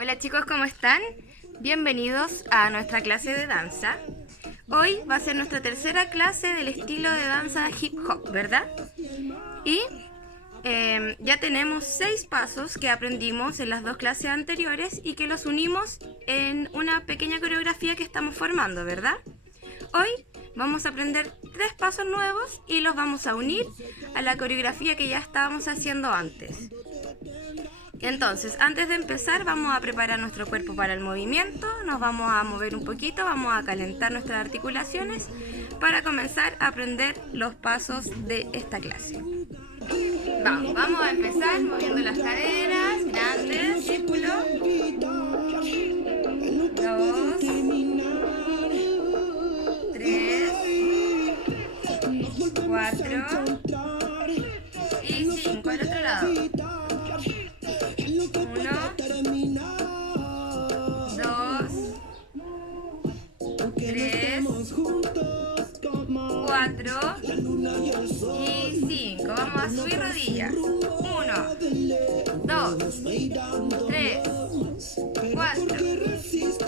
Hola chicos, ¿cómo están? Bienvenidos a nuestra clase de danza. Hoy va a ser nuestra tercera clase del estilo de danza hip hop, ¿verdad? Y ya tenemos 6 pasos que aprendimos en las 2 clases anteriores y que los unimos en una pequeña coreografía que estamos formando, ¿verdad? Hoy vamos a aprender 3 pasos nuevos y los vamos a unir a la coreografía que ya estábamos haciendo antes. Entonces, antes de empezar, vamos a preparar nuestro cuerpo para el movimiento, nos vamos a mover un poquito, vamos a calentar nuestras articulaciones para comenzar a aprender los pasos de esta clase. Vamos a empezar moviendo las caderas, grandes, círculo, 2, 3, 4 y 5, al otro lado. 1, 2, 3, 4 y 5. Vamos a subir rodillas. 1, 2, 3, 4, 5,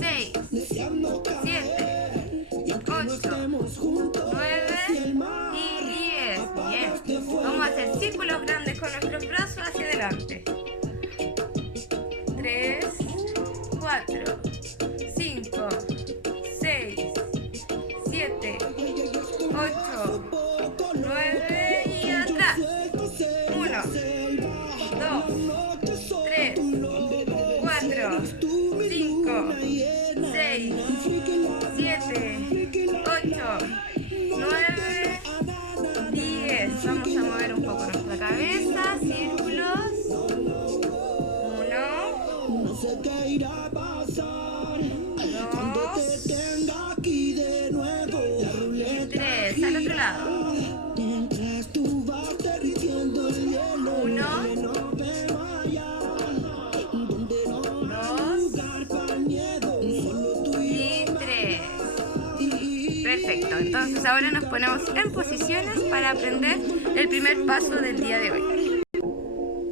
6, 7, 8, 9 y 10. Bien. Vamos a hacer círculos grandes con nuestros brazos hacia adelante. 3, 4, 5, 6, 7, 8, 9 y atrás. 1, 2, 3, 4, 5, 6, 7, 8, 9, 10. Vamos a mover un poco nuestra cabeza, círculos. 1, 2, 3, al otro lado. 1, 2 y 3. Perfecto, entonces ahora nos ponemos en posiciones para aprender el primer paso del día de hoy.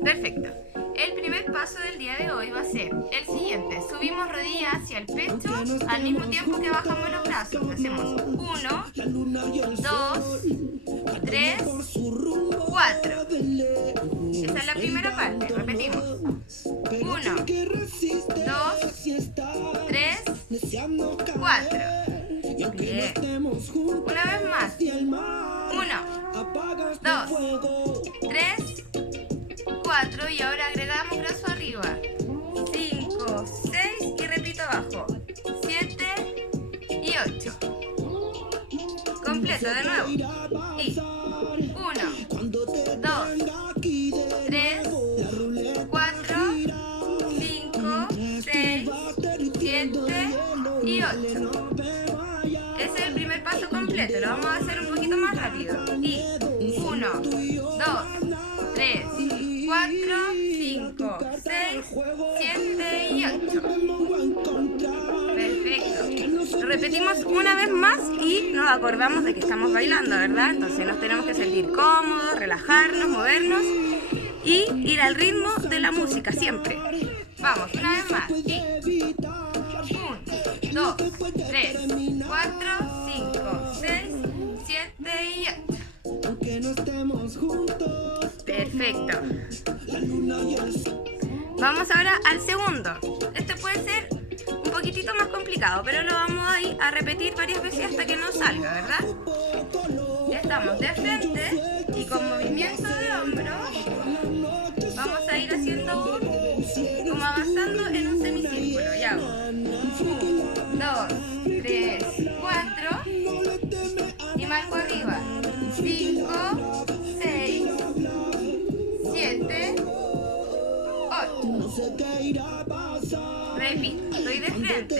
Perfecto. El primer paso del día de hoy va a ser el siguiente. Subimos rodillas hacia el pecho al mismo tiempo que bajamos los brazos. Hacemos 1, 2, 3, 4. Esa es la primera parte. Repetimos. 1, 2, 3, 4. Bien. Una vez más. 1, 2, 3, 4 y ahora agregamos brazo arriba. 5, 6 y repito abajo. 7 y 8. Completo de nuevo. Y 1, 2, 3, 4, 5, 6, 7 y 8. Ese es el primer paso completo. Lo vamos a hacer un poquito más rápido. Y 1, 2, 3, 4, 5, 6, 7 y 8. Perfecto. Lo repetimos una vez más y nos acordamos de que estamos bailando, ¿verdad? Entonces nos tenemos que sentir cómodos, relajarnos, movernos y ir al ritmo de la música siempre. Vamos, una vez más. Y 1, 2, 3, 4, 5, 6, 7 y 8. Perfecto. Vamos ahora al segundo. Este puede ser un poquitito más complicado, pero lo vamos a ir a repetir varias veces hasta que nos salga, ¿verdad? Ya estamos de frente y con movimiento de hombro vamos a ir haciendo como avanzando en un semicírculo. Ya hago 1, 2, 3, 4 y marco arriba. 5, 6, 7, 8. Repito, estoy de frente.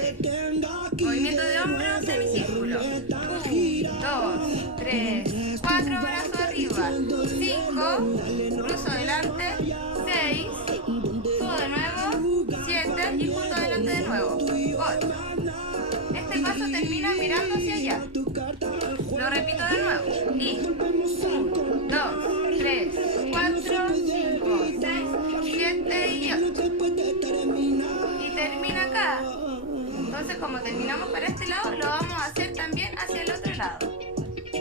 Movimiento de hombro, semicírculo. 1, 2, 3, 4, brazo arriba. 5, cruzo adelante. 6, subo de nuevo. 7 y junto adelante de nuevo. 8. Este paso termina mirando hacia allá. Lo repito de nuevo. Y 1, 2, 3, 4, 5, 6, 7 y 8. como terminamos para este lado, lo vamos a hacer también hacia el otro lado.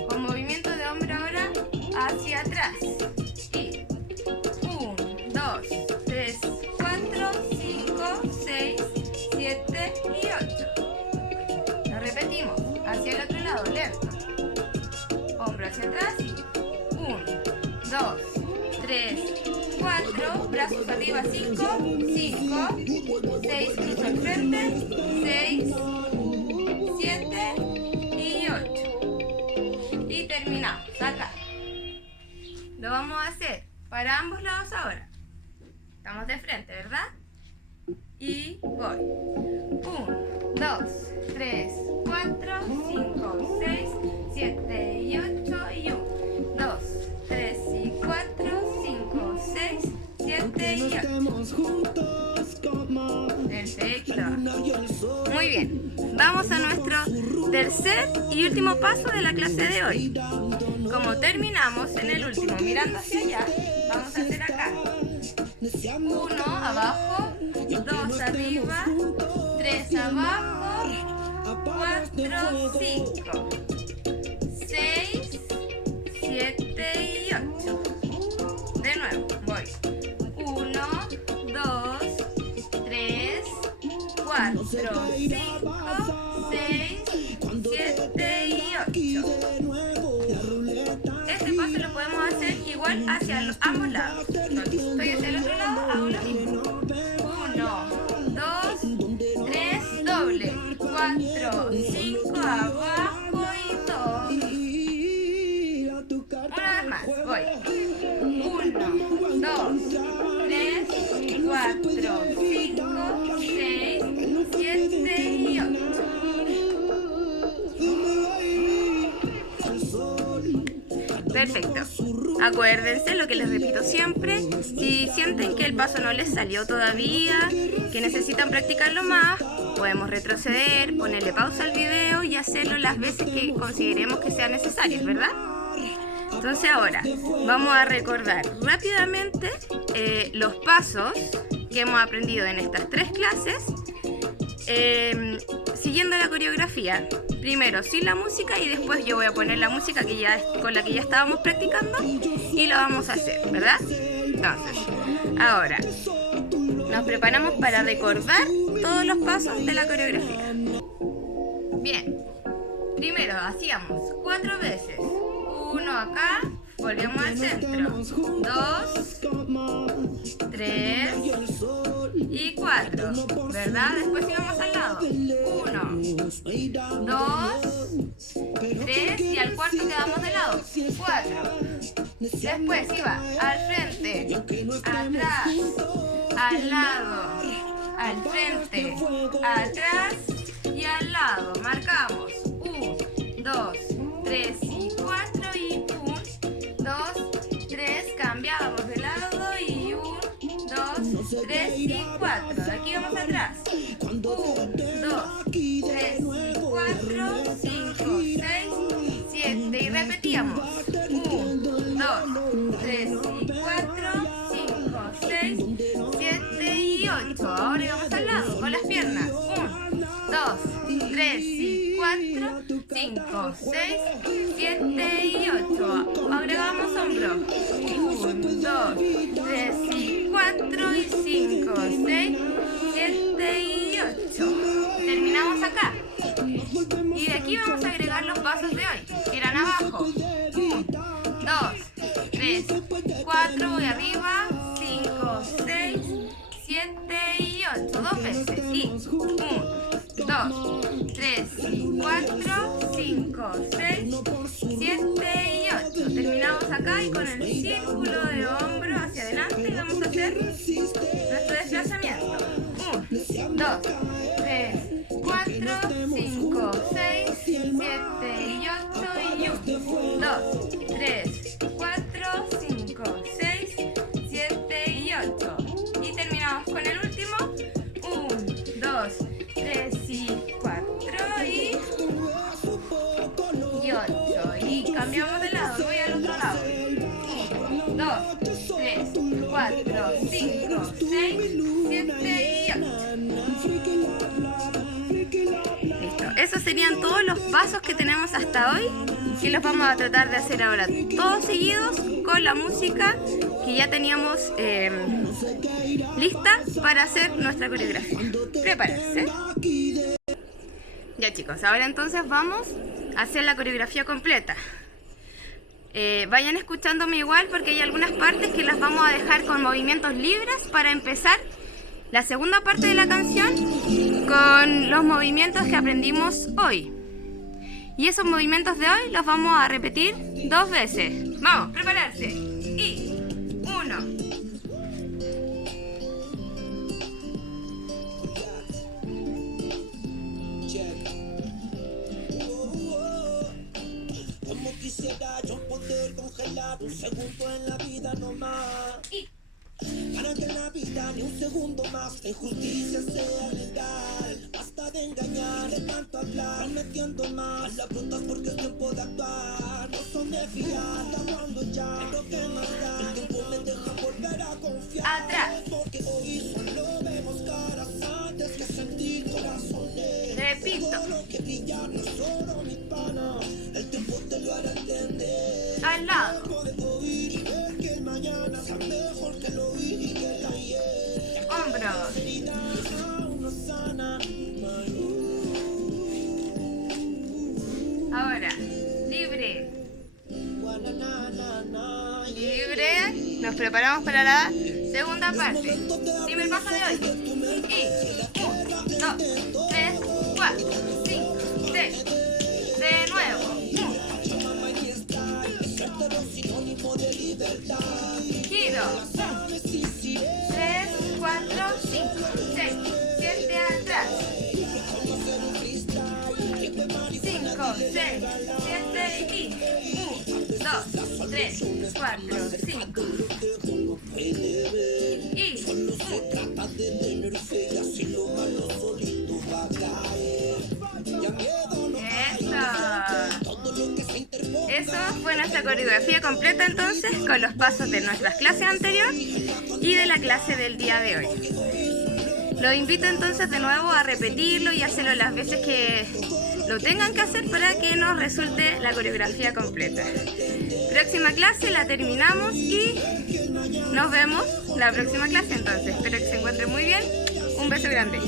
Con movimiento de hombro ahora hacia atrás. Y 1, 2, 3, 4, 5, 6, 7 y 8. Lo repetimos. Hacia el otro lado, lento. Hombro hacia atrás. 1, 2, 3, 4. Brazos arriba. 5, 5, 6. Cruzo al frente. 6, 7 y 8. Y terminamos. Acá. Lo vamos a hacer para ambos lados ahora. Estamos de frente, ¿verdad? Y voy. 1, 2, 3, 4, 5, 6, 7 y 8 y 1, 2, 3 y 4, 5, 6, 7 y 8. Perfecto. Muy bien. Vamos a nuestro tercer y último paso de la clase de hoy. Como terminamos en el último mirando hacia allá, vamos a hacer acá. 1 abajo, 2 arriba, 3 abajo, 4, 5, 6, 7 y 8. De nuevo, voy. 1, 2, 3, 4, 5, 6, 7 y 8. Este paso lo podemos hacer igual hacia ambos lados. Estoy hacia el otro lado, hago lo mismo. 1, 2, 3, doble. 4, 5, abajo y 2. Una vez más, voy. 1, 2, 3, 4, 5, 6, 7 y 8. Perfecto. Acuérdense lo que les repito siempre. Si sienten que el paso no les salió todavía, que necesitan practicarlo más, podemos retroceder, ponerle pausa al video y hacerlo las veces que consideremos que sean necesarias, ¿verdad? Entonces ahora vamos a recordar rápidamente los pasos que hemos aprendido en estas 3 clases, siguiendo la coreografía. Primero sin la música y después yo voy a poner la música con la que ya estábamos practicando y lo vamos a hacer, ¿verdad? Entonces, ahora nos preparamos para recordar todos los pasos de la coreografía. Bien, primero hacíamos 4 veces. 1 acá, volvemos al centro. 2, 3 y 4, ¿verdad? Después íbamos al lado. 1, 2, 3 y al cuarto quedamos de lado. 4. Después iba al frente, atrás, al lado, al frente, atrás y al lado. Marcamos 1, 2, 3 y 4 y 1, 2, 3. Cambiábamos de lado y 1, 2, 3 y 4. De aquí vamos atrás. 1, 2, 3 y 4, 5, 6, 7. Y repetíamos. 1, 2, 3 y 4, 5, 6, 7 y 8. Ahora vamos al lado con las piernas. 1, 2, 3 y 4, 5, 6, 7 y 8. Agregamos hombro. 1, 2, 3 y 4 y 5, 6, 7 y 8. Terminamos acá. Y de aquí vamos a agregar los pasos de hoy, que eran abajo. 1, 2, 3, 4, voy arriba, 5, 6, 7 y 8. 2 veces. Y 1, 2, 3 y 4, 5, 6, 7 y 8. Terminamos acá y con el círculo de hombro hacia adelante vamos a hacer nuestro desplazamiento. 1, 2, 3, 4, 5, 6, 7 y 8 y 1, 2, 3, 4, 5, 6, 7 y 8. Y terminamos con el último. 1, 2, 3 y 4 y 8. Y cambiamos de lado, voy al otro lado. 1, 2, 3, 4, 5, 6, 7 y 8. serían todos los pasos que tenemos hasta hoy, que los vamos a tratar de hacer ahora todos seguidos con la música que ya teníamos lista para hacer nuestra coreografía. Prepararse. Ya chicos, ahora entonces vamos a hacer la coreografía completa. Vayan escuchándome igual porque hay algunas partes que las vamos a dejar con movimientos libres para empezar la segunda parte de la canción con los movimientos que aprendimos hoy. Y esos movimientos de hoy los vamos a repetir 2 veces. Vamos, prepararse. Y 1. Como quisiera yo poder congelar un segundo en la vida no más. Para que en la vida ni un segundo más la injusticia sea legal. Basta de engañar, de tanto hablar, metiendo más las brutas porque es tiempo de actuar. No son de fiar, hablando ya, pero que más da. El tiempo me deja volver a confiar. Atrás. Porque hoy solo vemos caras antes que sentir corazones. Repito. Todo lo que brilla no es oro mi pana. El tiempo te lo hará entender. Al lado. Puede oír y ver que el mañana sea mejor que lo hoy y que el ayer. Hombros. Herida aún no sana. Ahora, libre. Libre. Nos preparamos para la segunda parte. Dime el paso de hoy. Y 1, 2, 3, 4, 5, 6. De nuevo. 1. Giro. 3, 4, 5, 6, 7 atrás. 5, 6, 7 y 1, 2, 3, 4, 5. Y Solo se trata de tener fe y así lo malo solito va a caer. Ya miedo no hay, todo lo que se interpone. eso fue nuestra coreografía completa entonces, con los pasos de nuestras clases anteriores y de la clase del día de hoy. Los invito entonces de nuevo a repetirlo y hacerlo las veces que lo tengan que hacer para que nos resulte la coreografía completa. Próxima clase la terminamos y nos vemos la próxima clase entonces. Espero que se encuentren muy bien. Un beso grande.